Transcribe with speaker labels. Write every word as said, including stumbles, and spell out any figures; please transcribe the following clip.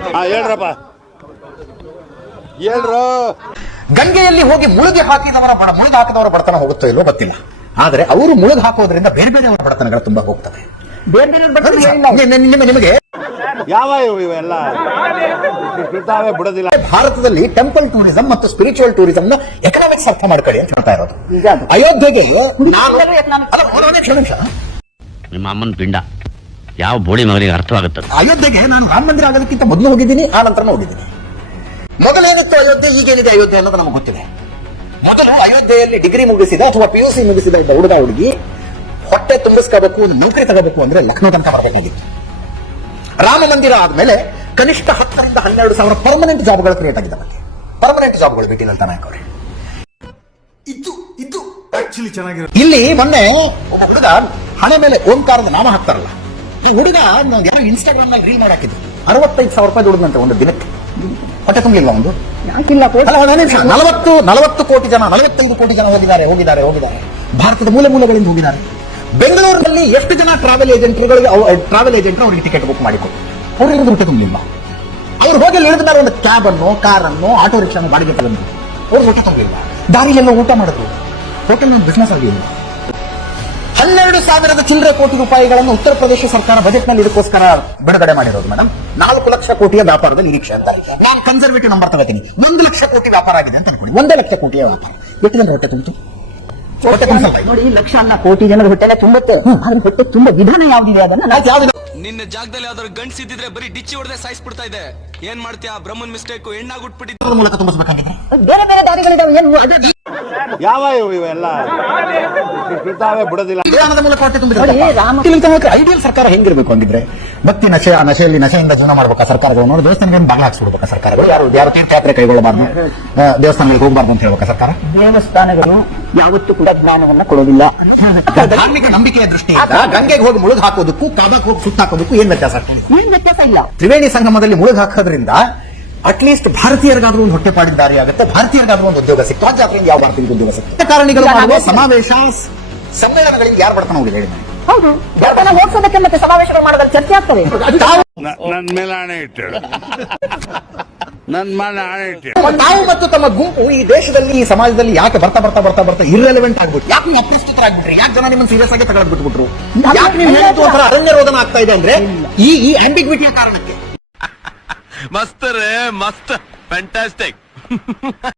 Speaker 1: ಹೇಳ್ರಪ್ಪ ಹೇಳ್ರು.
Speaker 2: ಗಂಗೆಯಲ್ಲಿ ಹೋಗಿ ಮುಳುಗಿ ಹಾಕಿದವರ ಬಡ ಮುಳುಗಿ ಹಾಕಿದವರ ಬಡತನ ಹೋಗುತ್ತೋ ಇಲ್ಲೋ ಗೊತ್ತಿಲ್ಲ. ಆದ್ರೆ ಅವರು ಮುಳುಗಿ ಹಾಕೋದ್ರಿಂದ ಬೇರೆ ಬೇರೆಯವರ ಬಡತನಗಳು ತುಂಬಾ ಹೋಗ್ತವೆ. ಬೇರೆ ಬೇರೆ ನಿಮಗೆ
Speaker 1: ಯಾವ ಇವೆಲ್ಲ ಬಿಡೋದಿಲ್ಲ.
Speaker 2: ಭಾರತದಲ್ಲಿ ಟೆಂಪಲ್ ಟೂರಿಸಂ ಮತ್ತು ಸ್ಪಿರಿಚುವಲ್ ಟೂರಿಸಂ ನ ಎಕನಾಮಿಕ್ಸ್ ಅರ್ಥ ಮಾಡ್ಕೊಳ್ಳಿ ಅಂತ ಹೇಳ್ತಾ ಇರೋದು. ಅಯೋಧ್ಯೆಗೆ
Speaker 3: ನಿಮ್ಮ ಅಮ್ಮನ ಪಿಂಡ ಯಾವ ಬೋಳಿ ಮಗನಿಗೆ ಅರ್ಥವಾಗುತ್ತೆ.
Speaker 2: ಅಯೋಧ್ಯೆಗೆ ನಾನು ರಾಮ ಮಂದಿರ ಆಗೋದಕ್ಕಿಂತ ಮೊದಲು ಹೋಗಿದ್ದೀನಿ, ಆ ನಂತರ ಹೋಗಿದ್ದೀನಿ. ಮೊದಲೇನಿತ್ತು ಅಯೋಧ್ಯೆ, ಈಗೇನಿದೆ ಅಯೋಧ್ಯೆ ಅನ್ನೋದು ನಮಗೆ ಗೊತ್ತಿದೆ. ಮೊದಲು ಅಯೋಧ್ಯೆಯಲ್ಲಿ ಡಿಗ್ರಿ ಮುಗಿಸಿದ ಅಥವಾ ಪಿ ಯು ಸಿ ಮುಗಿಸಿದ ಇದ್ದ ಹುಡುಗ ಹುಡುಗಿ ಹೊಟ್ಟೆ ತುಂಬಿಸ್ಕೋಬೇಕು, ಒಂದು ನೌಕರಿ ತಗೋಬೇಕು ಅಂದ್ರೆ ಲಕ್ನೋ ತನಕ ಬರಬೇಕಾಗಿತ್ತು. ರಾಮ ಮಂದಿರ ಆದ್ಮೇಲೆ ಕನಿಷ್ಠ ಹತ್ತರಿಂದ ಹನ್ನೆರಡು ಸಾವಿರ ಪರ್ಮನೆಂಟ್ ಜಾಬ್ಗಳು ಕ್ರಿಯೇಟ್ ಆಗಿದೆ. ಬಗ್ಗೆ ಪರ್ಮನೆಂಟ್ ಜಾಬ್ಗಳು ಬಿಟ್ಟಿಲ್ಲ ಅಂತ ನಾಯಕ್ ಅವರೇ.
Speaker 4: ಇದು ಇದು ಆಕ್ಚುಲಿ ಚೆನ್ನಾಗಿರೋ.
Speaker 2: ಇಲ್ಲಿ ಮೊನ್ನೆ ಒಬ್ಬ ಹುಡುಗ ಹಣೆ ಮೇಲೆ ಓಂಕಾರದ ನಾಮ ಹಾಕ್ತಾರಲ್ಲ, ಆ ಹುಡುಗ ಯಾರು ಇನ್ಸ್ಟಾಗ್ರಾಮ್ ನಲ್ಲಿ ರೀಲ್ ಮಾಡಿ ಹಾಕಿದ್ರು. ಅರವತ್ತೈದು ಸಾವಿರ ರೂಪಾಯಿ ದುಡಿದಂತೆ ಒಂದು ದಿನಕ್ಕೆ. ಹೊಟ್ಟೆ ತುಂಬಿಲ್ಲ ಒಂದು ನಲವತ್ತು ನಲವತ್ತು ಕೋಟಿ ಜನ ನಲವತ್ತೈದು ಕೋಟಿ ಜನ ಹೋಗಿದ್ದಾರೆ ಹೋಗಿದ್ದಾರೆ ಹೋಗಿದ್ದಾರೆ ಭಾರತದ ಮೂಲೆ ಮೂಲೆಗಳಿಂದ ಹೋಗಿದ್ದಾರೆ. ಬೆಂಗಳೂರಿನಲ್ಲಿ ಎಷ್ಟು ಜನ ಟ್ರಾವೆಲ್ ಏಜೆಂಟ್ಗಳಿಗೆ ಟ್ರಾವೆಲ್ ಏಜೆಂಟ್ ಅವರಿಗೆ ಟಿಕೆಟ್ ಬುಕ್ ಮಾಡಿಕೊಟ್ಟು ಅವ್ರಿಗೆ ಹೊಟ್ಟೆ ತುಂಬಲಿಲ್ಲ. ಅವ್ರು ಹೋಗಿ ಇಳಿದ ಮೇಲೆ ಒಂದು ಕ್ಯಾಬ್ ಅನ್ನು, ಕಾರ್ ಅನ್ನು, ಆಟೋ ರಿಕ್ಷಾನ್ನು ಬಾಡಿಗೆ ತಗೊಂಡು ಅವ್ರಿಗೆ ಹೊಟ್ಟೆ ತುಂಬಲಿಲ್ಲ. ದಾರಿಯೆಲ್ಲ ಊಟ ಮಾಡಿದ್ರು. ಹೋಟೆಲ್ ಬಿಸ್ನೆಸ್ ಆಗಿಲ್ಲ. ಹನ್ನೆರಡು ಸಾವಿರದ ಚಿಲ್ಲರೆ ಕೋಟಿ ರೂಪಾಯಿಗಳನ್ನು ಉತ್ತರ ಪ್ರದೇಶ ಸರ್ಕಾರ ಬಜೆಟ್ ನಲ್ಲಿ ಇದಕ್ಕೋಸ್ಕರ ಬಿಡುಗಡೆ ಮಾಡಿರೋದು ಮೇಡಮ್. ನಾಲ್ಕು ಲಕ್ಷ ಕೋಟಿಯ ವ್ಯಾಪಾರದ ನಿರೀಕ್ಷೆ ಅಂತ. ನಾನು ಕನ್ಸರ್ವೇಟಿವ್ ನಂಬರ್ ತಗೋತೀನಿ. ಒಂದು ಲಕ್ಷ ಕೋಟಿ ವ್ಯಾಪಾರ ಆಗಿದೆ ಅಂತ ಅನ್ಕೊಳ್ಳಿ. ಒಂದೇ ಲಕ್ಷ ಕೋಟಿಯ ವ್ಯಾಪಾರ ಎಷ್ಟು ಜನ ಹೊಟ್ಟೆ ತುಂಬಿತು? ಹೊಟ್ಟೆ ತುಂಬ ನೋಡಿ, ಲಕ್ಷ ಅಲ್ಲ ಕೋಟಿ ಜನರ ಹೊಟ್ಟೆಲ್ಲ ತುಂಬುತ್ತೆ. ಆದ್ರೆ ಹೊಟ್ಟೆ ತುಂಬ ವಿಧಾನ ಯಾವ್ದಿದೆ ಅದನ್ನ ನಾವು ಯಾವ್ದು
Speaker 5: ನಿನ್ನ ಜಾಗದಲ್ಲಿ ಯಾವ್ದಾದ್ರು ಗಂಡ್ಸ್ ಇದ್ದಿದ್ರೆ ಬರೀ ಡಿಚ್ಚಿ ಹೊಡೆದೇ ಸಾಯಿಸ್ಬಿಡ್ತಾ ಇದೆ. ಏನ್ ಮಾಡ್ತೀಯಾ? ಬ್ರಹ್ಮನ್ ಮಿಸ್ಟೇಕ್ ಹೆಣ್ಣಾಗ್ಬಿಟ್ಬಿಟ್ಟಿದ್ದ
Speaker 2: ಮೂಲಕ ತುಂಬಿಸಬೇಕಾಗಿದೆ. ಬೇರೆ ಬೇರೆ ದಾರಿಗಳಿದಾವೆ. ಏನು
Speaker 1: ಯಾವ ಇವೆಲ್ಲ ಬಿಡೋದಿಲ್ಲ.
Speaker 2: ವಿಧಾನದ ಮೂಲಕ ಹೊಟ್ಟೆ ತುಂಬಿದ್ರೆ ಐಡಿಯಲ್ ಸರ್ಕಾರ ಹೆಂಗಿರ್ಬೇಕು ಅಂದಿದ್ರೆ, ಭಕ್ತಿ ನಶೆ, ಆ ನಶೆಯಲ್ಲಿ ನಶೆಯಿಂದ ಜೀವನ ಮಾಡ್ಬೇಕಾ ಸರ್ಕಾರಗಳು? ನೋಡಿ, ದೇವಸ್ಥಾನಗಳನ್ನು ಬಾಗಿಲು ಹಾಕ್ಸ್ಬಿಡ್ಬೇಕಾ ಸರ್ಕಾರಗಳು? ಯಾರು ಯಾರು ತೀರ್ಥಯಾತ್ರೆ ಕೈಗೊಳ್ಳಬಾರ್ದು, ದೇವಸ್ಥಾನಗಳಿಗೆ ಹೋಗಬಾರ್ದು ಅಂತ ಹೇಳ್ಬೇಕಾ ಸರ್ಕಾರ? ದೇವಸ್ಥಾನಗಳು ಯಾವತ್ತೂ ಕೂಡ ಜ್ಞಾನವನ್ನ ಕೊಡೋದಿಲ್ಲ. ಧಾರ್ಮಿಕ ನಂಬಿಕೆಯ ದೃಷ್ಟಿಯಿಂದ ಗಂಗೆಗೆ ಹೋಗಿ ಮುಳುಗ್ ಹಾಕೋದಕ್ಕೂ ಕಾಬಾಕ್ ಹೋಗಿ ಸುತ್ತಾಕೋದಕ್ಕೂ ಏನ್ ವ್ಯತ್ಯಾಸ? ಏನ್ ವ್ಯತ್ಯಾಸ ಇಲ್ಲ. ತ್ರಿವೇಣಿ ಸಂಗಮದಲ್ಲಿ ಮುಳುಗ್ ಹಾಕೋದ್ರಿಂದ ಅಟ್ಲೀಸ್ಟ್ ಭಾರತೀಯರಿಗಾದ್ರೂ ಒಂದು ಹೊಟ್ಟೆ ಪಾಡಿದ ದಾರಿ ಆಗುತ್ತೆ, ಭಾರತೀಯರಿಗಾದ್ರೂ ಒಂದು ಉದ್ಯೋಗ ಸಿಕ್ತು. ಆ ಜಾತ್ರೆಯಿಂದ ಯಾವ ಭಾರತೀಯ ಉದ್ಯೋಗ ಸಿಕ್ತು? ಕಾರಣಿಗಳು ಮಾಡುವ ಸಮಾವೇಶ ಸಮ್ಮೇಳನಗಳಿಗೆ ಯಾರು ಬಡ್ತಾನೆ ಹೋಗಿ ಹೇಳಿ. ಹೌದು, ಬಡತನ ಹೋಗ್ಸೋದಕ್ಕೆ ಮತ್ತೆ ಸಮಾವೇಶಗಳು ಮಾಡೋದಕ್ಕೆ ಚರ್ಚೆ ಆಗ್ತವೆ.
Speaker 1: ನನ್ ಮೇಲೆ ಆಣೆ ಇಟ್ಟಳು, ನನ್ ಮೇಲೆ ಆಣೆ ಇಟ್ಟು
Speaker 2: ತಾವು ಮತ್ತು ತಮ್ಮ ಗುಂಪು ಈ ದೇಶದಲ್ಲಿ, ಈ ಸಮಾಜದಲ್ಲಿ ಯಾಕೆ ಬರ್ತಾ ಬರ್ತಾ ಬರ್ತಾ ಬರ್ತಾ ಇರ್ರೆಲೆವೆಂಟ್ ಆಗ್ಬಿಟ್ಟು, ಯಾಕೆ ನೀವು ಅಪ್ರಸ್ತುತರಾಗ್ಬಿಟ್ರಿ? ಯಾಕೆ ಜನ ನಿಮ್ಮನ್ನು ಸೀರಿಯಸ್ ಆಗಿ ತಗೊಳಕ್ ಬಿಟ್ಬಿಟ್ರು? ಯಾಕೆ ನೀವು ಹೇಳಿದ್ದು ಒಂಥರ ಅರಣ್ಯ ರೋದನ ಆಗ್ತಾ ಇದೆ ಅಂದ್ರೆ ಈ ಈ ಆಂಬಿಗ್ವಿಟಿಯ ಕಾರಣಕ್ಕೆ.
Speaker 5: ಮಸ್ತ್ ರೇ ಮಸ್ತ್, ಫ್ಯಾಂಟಾಸ್ಟಿಕ್.